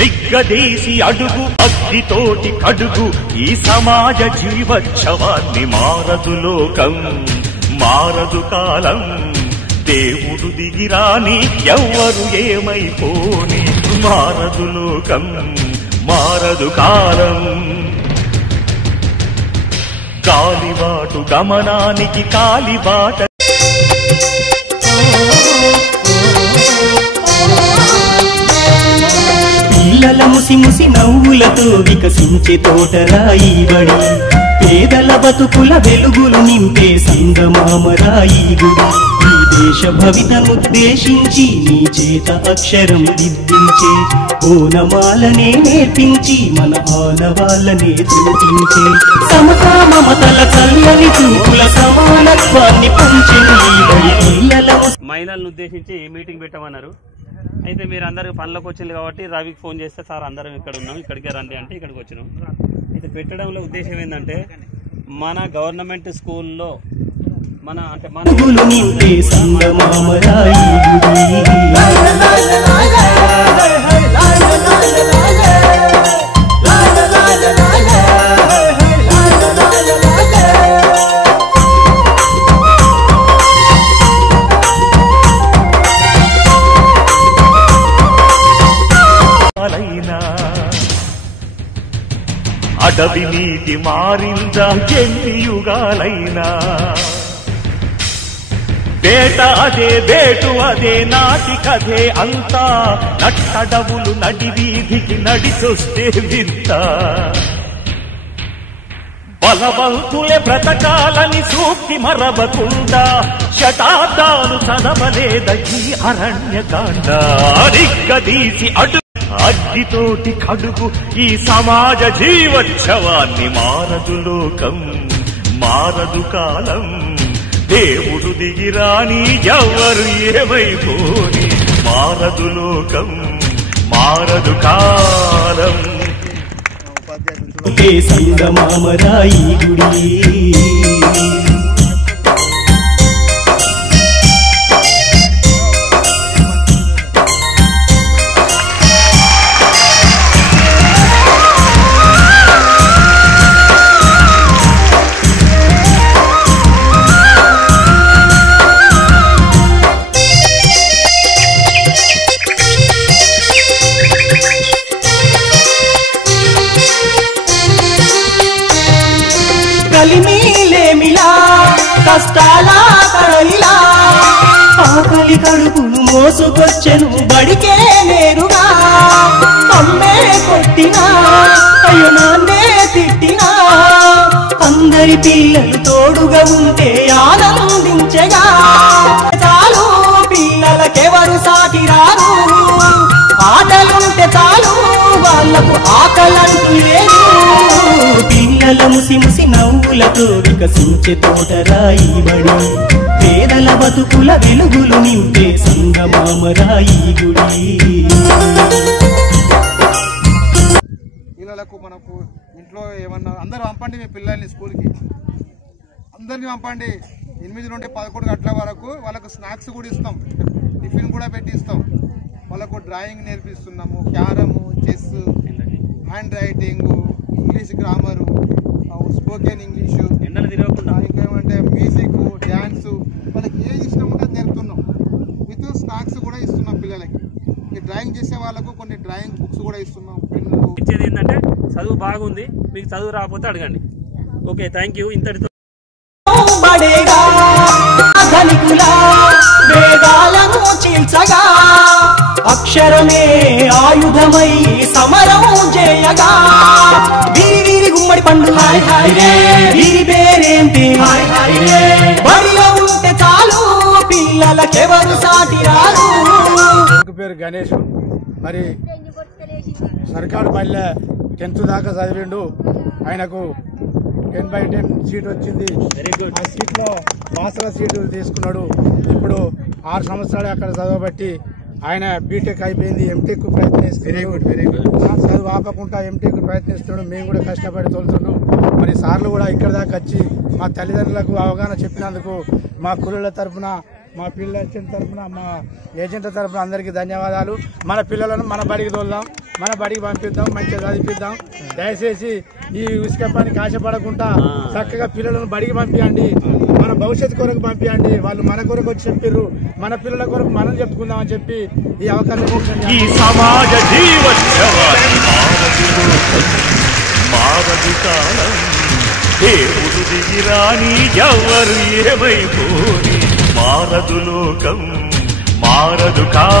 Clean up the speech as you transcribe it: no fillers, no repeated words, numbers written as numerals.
నిగ్గదీసి అడుగు అగ్గితోటి కడుగు ఈ సమాజ జీవోత్సవాన్ని మారదు లోకం మారదు కాలం దేవుడు దిగిరాని ఎవ్వరు ఏమైపోని మారదు లోకం మారదు కాలం కాలిబాటు గమనానికి కాలిబాట పిల్లల ముసి ముసి నవ్వులతో వికసించే తోటరాయి బడి పేదల బతుకుల వెలుగులు నింపే సంగమామరాయి గుడి ఈ దేశ భవితనుద్దేశించి నీ చేత అక్షరం దిద్దించే ఓనమాలనే నేర్పించి మన ఆనవాళ్ళనే చూపించే సమతా మమతల చల్లని చూపుల సమానత్వాన్ని పంచిన ఈ బడి పిల్లల మహిళలను ఉద్దేశించి మీటింగ్ పెట్టమన్నారు. అయితే మీరు అందరూ పనులకు వచ్చింది కాబట్టి రవికి ఫోన్ చేస్తే సార్ అందరం ఇక్కడ ఉన్నాం ఇక్కడికే రండి అంటే ఇక్కడికి వచ్చినాం. అయితే పెట్టడంలో ఉద్దేశం ఏంటంటే మన గవర్నమెంట్ స్కూల్లో మన అడవి నీటి మారిందా ఎన్ని యుగాలైనా వేట అదే వేటు అదే నాటి కథే అంతా నట్టడవులు నడి వీధికి నడిచొస్తే వింత బలవంతులే బ్రతకాలని సూక్తి మరవకుండా శతాబ్దాలు చదవలేద ఈ అరణ్యకాండ నిగ్గదీసి అడుగు అగ్గితోటి కడుగు ఈ సమాజ జీవోత్సవాన్ని మారదు లోకం మారదు కాలం దేవుడు దిగిరాని ఎవరు ఏమైపోని మారదు లోకం మారదు కాలం సంగమామరాయి గుడి కలిమిలేమిలా కష్టాల కడలిలా ఆకలి కడుపును మోసుకొచ్చెను బడికే నేరుగా అమ్మే కొట్టినా అయ్యో నాన్నే తిట్టినా అందరి పిల్లలు తోడుగా ఉంటే ఆనందించగా చాలు పిల్లలకెవరు సాటి రారు ఆటలుంటే చాలు వాళ్లకు ఆకలంటూ లేదు పిల్లల ముసి ముసి నవ్వులతో వికసించే తోటరాయి బడి పేదల బతుకుల వెలుగులు నింపే సంగమామరాయి గుడి పిల్లలకు మనకు ఇంట్లో ఏమన్నా అందరూ పంపండి మీ పిల్లల్ని స్కూల్కి అందరినీ పంపండి 8 నుండి 11 గంటల వరకు వాళ్ళకు స్నాక్స్ కూడా ఇస్తాం టిఫిన్ కూడా పెట్టిస్తాం వాళ్ళకు డ్రాయింగ్ నేర్పిస్తున్నాము carrom chess handwriting English grammar spoken English ఇంకేమంటే మ్యూజిక్ డ్యాన్స్ వాళ్ళకి ఏది ఇష్టం ఉంటే నేర్పుతున్నాం విత్ స్నాక్స్ కూడా ఇస్తున్నాం పిల్లలకి ఈ డ్రాయింగ్ చేసే వాళ్ళకు కొన్ని డ్రాయింగ్ బుక్స్ కూడా ఇస్తున్నాం పెన్నులు ఇచ్చేది ఏంటంటే చదువు బాగుంది మీకు చదువు రాకపోతే అడగండి. Okay thank you. ఇంతటితో అక్షరమే ఆయుధమై సమరం చేయగా వీరి గుమ్మడి పండు వీరి పేరేంటి బడిలో ఉంటే చాలు పిల్లలకెవరు సాటి రారు. పేరు గణేష్. మరి సర్కారు పల్లె 10th దాకా చదివిండు. ఆయనకు 10/10 సీట్ వచ్చింది. ఆ సీట్లో వాసల సీటు తీసుకున్నాడు. ఇప్పుడు 6 సంవత్సరాలు అక్కడ చదవబట్టి ఆయన బీటెక్ అయిపోయింది. ఎంటెక్ ప్రయత్నిస్తున్నాడు. చదువు ఆపకుండా ఎంటెక్ ప్రయత్నిస్తున్నాడు. మేము కూడా కష్టపడి తోలుతున్నాం. మరి సార్లు కూడా ఇక్కడ దాకా వచ్చి మా తల్లిదండ్రులకు అవగాహన చెప్పినందుకు మా కురుల తరఫున మా పిల్లల తరఫున మా ఏజెంట్ల తరఫున అందరికీ ధన్యవాదాలు. మన పిల్లలను మన బడికి తోలుదాం. మన బడికి పంపిద్దాం, మంచిగా చదివిద్దాం. దయచేసి ఈ ఇసుక పనికి ఆశపడకుండా చక్కగా పిల్లలను బడికి పంపించండి, మన భవిష్యత్తు కొరకు పంపించండి. వాళ్ళు మన కొరకు వచ్చి చెప్పారు, మన పిల్లల కొరకు మనం చెప్పుకుందాం అని చెప్పి ఈ అవకాశం ఈ సమాజ మారదు కాలం దేవుడు దిగిరాని ఎవరు ఏమైపోని మారదు లోకం మారదు కాలం.